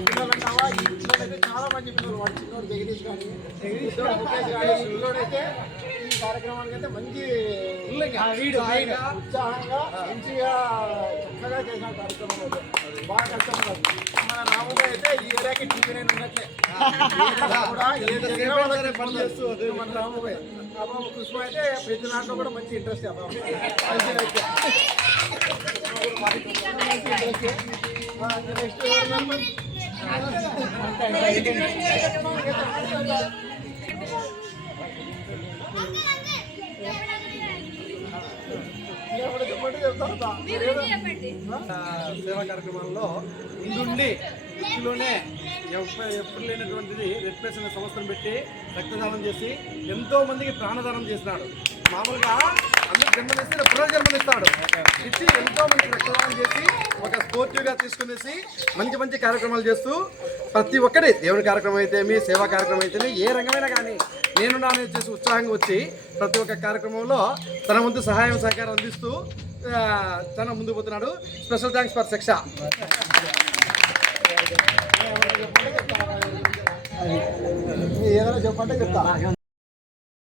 పిల్లలు అంటావా ఈ పిల్లలైతే చాలా మంది పిల్లలు వాడు చిన్నోడు జగదీష్ కానీ ముఖేష్ కానీ పిల్లోడైతే ఈ కార్యక్రమానికి అయితే మంచి ఉత్సాహంగా మంచిగా చక్కగా చేసిన కార్యక్రమం అయితే బాగా కష్టపడ్డారు. మన రాముగా అయితే ఈ ఏరియాకి టీవీ నేను ఉన్నట్లే కూడా ఏ జరిగినా వాళ్ళకి పని చేస్తూ మన రాముగా అబ్బాబు కృష్ణ అయితే ప్రతి దాంట్లో కూడా మంచి ఇంట్రెస్ట్ అబ్బాబు నెక్స్ట్ సేవా కార్యక్రమాల్లో ముందుండి వృత్తిలోనే ఎప్పుడు లేనటువంటిది రెడ్ క్రాస్ అనే సంస్థను పెట్టి రక్తదానం చేసి ఎంతో మందికి ప్రాణదానం చేసినాడు. మామూలుగా అందరూ జన్మనిస్తే పునర్జన్మనిస్తాడు ఇచ్చి ఎంతో మందికి రక్తదానం చేసి ఒక స్పోర్టివ్గా తీసుకునేసి మంచి మంచి కార్యక్రమాలు చేస్తూ ప్రతి ఒక్కటి దేవుని కార్యక్రమం అయితే మీ సేవా కార్యక్రమం అయితే ఏ రంగమైనా కానీ నేను నానే చేసి ఉత్సాహంగా వచ్చి ప్రతి ఒక్క కార్యక్రమంలో తన వంతు సహాయం సహకారం అందిస్తూ తన ముందుకు పోతున్నాడు. స్పెషల్ థ్యాంక్స్ ఫర్ శిక్ష. ఏదైనా చెప్పంటే చెప్తా.